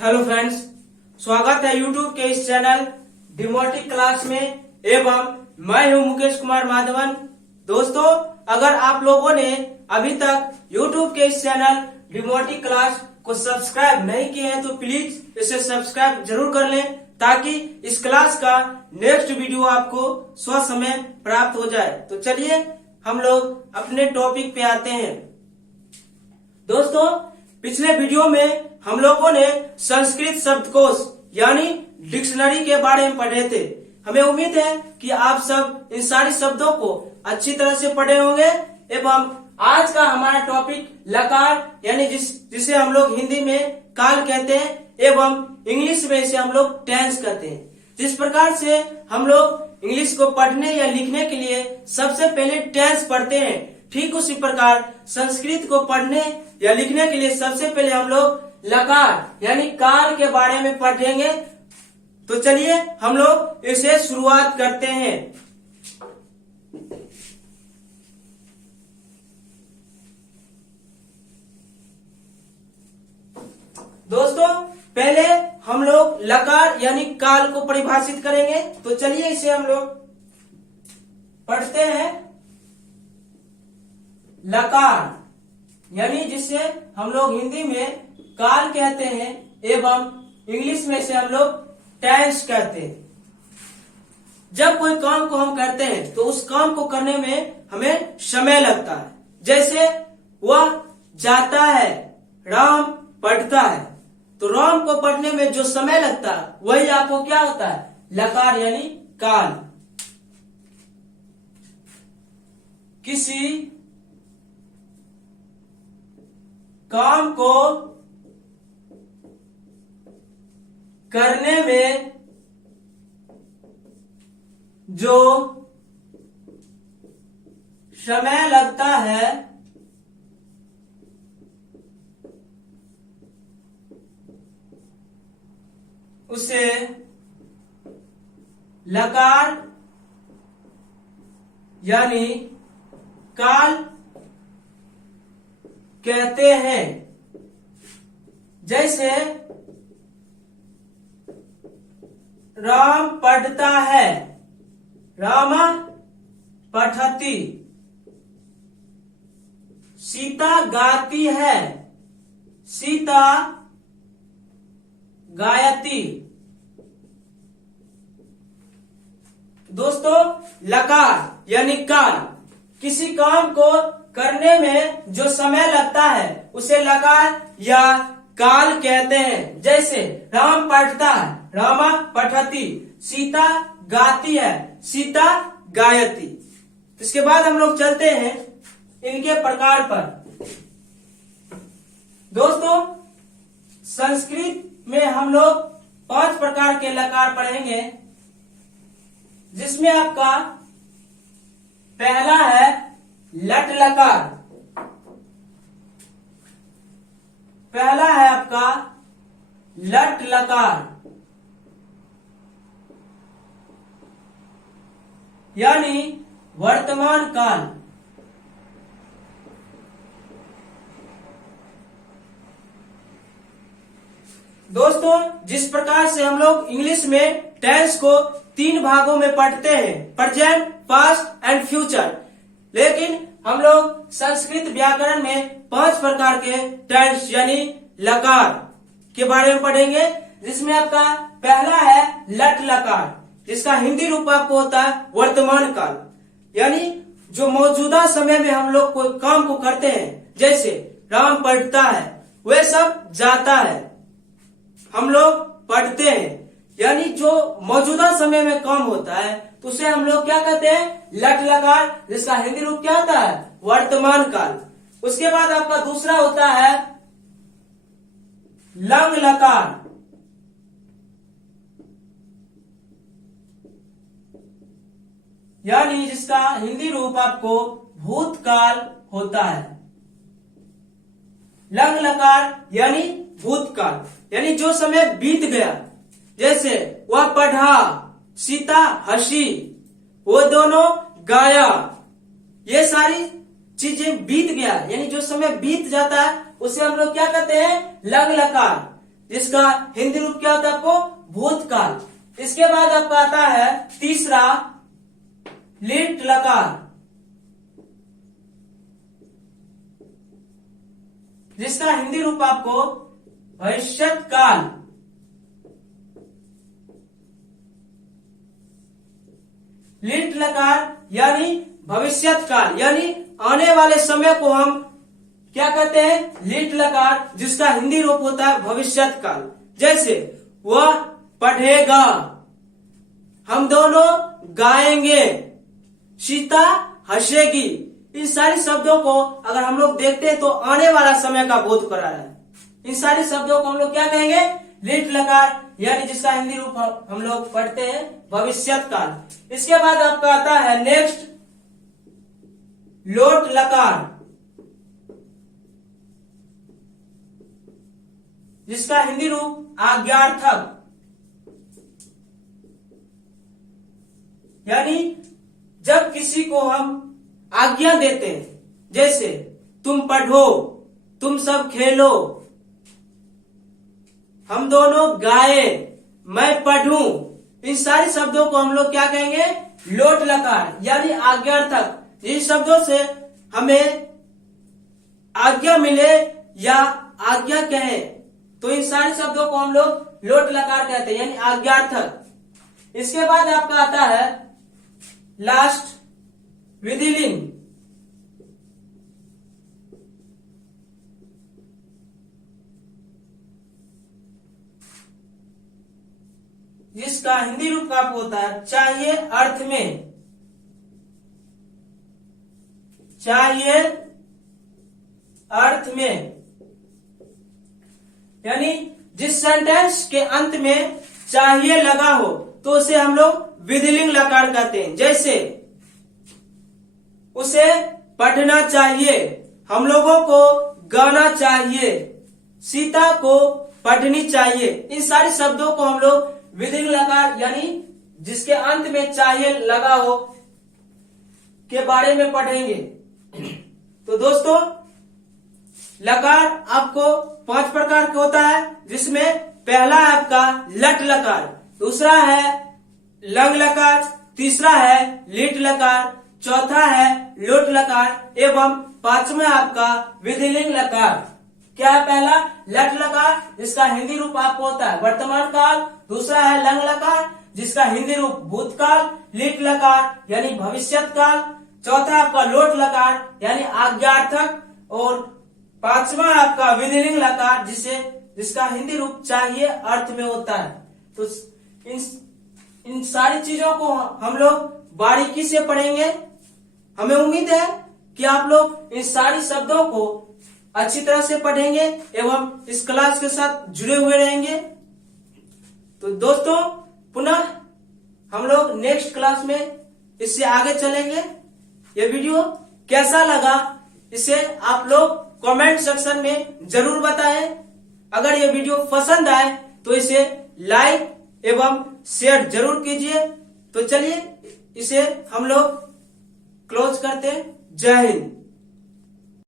Hello friends, स्वागत है YouTube के इस चैनल डिमोटिक क्लास में एवं मैं हूं मुकेश कुमार माधवन। दोस्तों, अगर आप लोगों ने अभी तक यूट्यूब के इस चैनल डिमोटिक क्लास को सब्सक्राइब नहीं किए हैं तो प्लीज इसे सब्सक्राइब जरूर कर लें ताकि इस क्लास का नेक्स्ट वीडियो आपको स्वसमय प्राप्त हो जाए। तो चलिए हम लोग अपने टॉपिक पे आते हैं। दोस्तों, पिछले वीडियो में हम लोगों ने संस्कृत शब्दकोश यानी डिक्शनरी के बारे में पढ़े थे। हमें उम्मीद है कि आप सब इन सारे शब्दों को अच्छी तरह से पढ़े होंगे एवं आज का हमारा टॉपिक लकार यानी जिसे हम लोग हिंदी में काल कहते हैं एवं इंग्लिश में इसे हम लोग टेंस कहते हैं। जिस प्रकार से हम लोग इंग्लिश को पढ़ने या लिखने के लिए सबसे पहले टेंस पढ़ते हैं, ठीक उसी प्रकार संस्कृत को पढ़ने या लिखने के लिए सबसे पहले हम लोग लकार यानी काल के बारे में पढ़ेंगे। तो चलिए हम लोग इसे शुरुआत करते हैं। दोस्तों, पहले हम लोग लकार यानी काल को परिभाषित करेंगे। तो चलिए इसे हम लोग पढ़ते हैं। लकार यानी जिसे हम लोग हिंदी में काल कहते हैं एवं इंग्लिश में से हम लोग टेंस कहते हैं। जब कोई काम को हम करते हैं तो उस काम को करने में हमें समय लगता है। जैसे वह जाता है, राम पढ़ता है, तो राम को पढ़ने में जो समय लगता है वही आपको क्या होता है, लकार यानी काल। किसी काम को करने में जो समय लगता है उसे लकार यानी काल कहते हैं। जैसे राम पढ़ता है, रामा पठति। सीता गाती है, सीता गायति। दोस्तों, लकार यानी काल किसी काम को करने में जो समय लगता है उसे लकार या काल कहते हैं। जैसे राम पढ़ता है, रामा पठति। सीता गाती है, सीता गायति। इसके बाद हम लोग चलते हैं इनके प्रकार पर। दोस्तों, संस्कृत में हम लोग 5 प्रकार के लकार पढ़ेंगे, जिसमें आपका पहला है लट लकार। पहला है आपका लट लकार यानी वर्तमान काल। दोस्तों, जिस प्रकार से हम लोग इंग्लिश में टेंस को 3 भागों में पढ़ते हैं, प्रेजेंट, पास्ट एंड फ्यूचर, लेकिन हम लोग संस्कृत व्याकरण में 5 प्रकार के टेंस यानी लकार के बारे में पढ़ेंगे, जिसमें आपका पहला है लट लकार, जिसका हिंदी रूप आपको होता है वर्तमान काल। यानी जो मौजूदा समय में हम लोग कोई काम को करते हैं, जैसे राम पढ़ता है, वह सब जाता है, हम लोग पढ़ते हैं। यानी जो मौजूदा समय में काम होता है तो उसे हम लोग क्या कहते हैं, लट लकार, जिसका हिंदी रूप क्या होता है, वर्तमान काल। उसके बाद आपका दूसरा होता है लंग लकार, यानी जिसका हिंदी रूप आपको भूतकाल होता है। लंग लकार यानी भूतकाल, यानी जो समय बीत गया। जैसे वह पढ़ा, सीता हंसी, वो दोनों गाया, ये सारी चीजें बीत गया, यानी जो समय बीत जाता है उसे हम लोग क्या कहते हैं, लंग लकार। जिसका हिंदी रूप क्या होता है आपको, भूतकाल। इसके बाद आपका आता है तीसरा लीट लकार, जिसका हिंदी रूप आपको भविष्यत काल। लीट लकार यानी भविष्यत काल, यानी आने वाले समय को हम क्या कहते हैं, लीट लकार, जिसका हिंदी रूप होता है भविष्यत काल। जैसे वह पढ़ेगा, हम दोनों गाएंगे, सीता हंसेगी। इन सारी शब्दों को अगर हम लोग देखते हैं तो आने वाला समय का बोध करा रहा है। इन सारी शब्दों को हम लोग क्या कहेंगे, लीट लकार, यानी जिसका हिंदी रूप हम लोग पढ़ते हैं भविष्यत काल। इसके बाद आपका आता है नेक्स्ट लोट लकार, जिसका हिंदी रूप आज्ञार्थक, यानी जब किसी को हम आज्ञा देते हैं, जैसे तुम पढ़ो, तुम सब खेलो, हम दोनों गाए, मैं पढ़ूं, इन सारे शब्दों को हम लोग क्या कहेंगे, लोट लकार, यानी आज्ञार्थक। इन शब्दों से हमें आज्ञा मिले या आज्ञा कहे तो इन सारे शब्दों को हम लोग लोट लकार कहते हैं, यानी आज्ञार्थक। इसके बाद आपका आता है लास्ट विधिलिंग, जिसका हिंदी रूप आपको होता है चाहिए अर्थ में, चाहिए अर्थ में, यानी जिस सेंटेंस के अंत में चाहिए लगा हो तो उसे हम लोग विधिलिंग लकार कहते हैं। जैसे उसे पढ़ना चाहिए, हम लोगों को गाना चाहिए, सीता को पढ़नी चाहिए। इन सारे शब्दों को हम लोग विधिलिंग लकार, यानी जिसके अंत में चाहिए लगा हो के बारे में पढ़ेंगे। तो दोस्तों, लकार आपको 5 प्रकार का होता है, जिसमें पहला है आपका लट लकार, दूसरा है लंग लकार, तीसरा है लीट लकार, चौथा है लोट लकार एवं पांचवा आपका विधिलिंग लकार। क्या है पहला, लट लकार, जिसका हिंदी रूप आपको होता है वर्तमान काल, दूसरा है लंग लकार, जिसका हिंदी रूप भूतकाल, लीट लकार यानी भविष्यत काल, चौथा आपका लोट लकार यानी आज्ञार्थक, और पांचवा आपका विधिलिंग लकार, जिसका हिंदी रूप चाहिए अर्थ में होता है। तो इन सारी चीजों को हम लोग बारीकी से पढ़ेंगे। हमें उम्मीद है कि आप लोग इन सारी शब्दों को अच्छी तरह से पढ़ेंगे एवं इस क्लास के साथ जुड़े हुए रहेंगे। तो दोस्तों, पुनः हम लोग नेक्स्ट क्लास में इससे आगे चलेंगे। ये वीडियो कैसा लगा इसे आप लोग कमेंट सेक्शन में जरूर बताएं। अगर ये वीडियो पसंद आए तो इसे लाइक एवं शेयर जरूर कीजिए। तो चलिए इसे हम लोग क्लोज करते हैं। जय हिंद।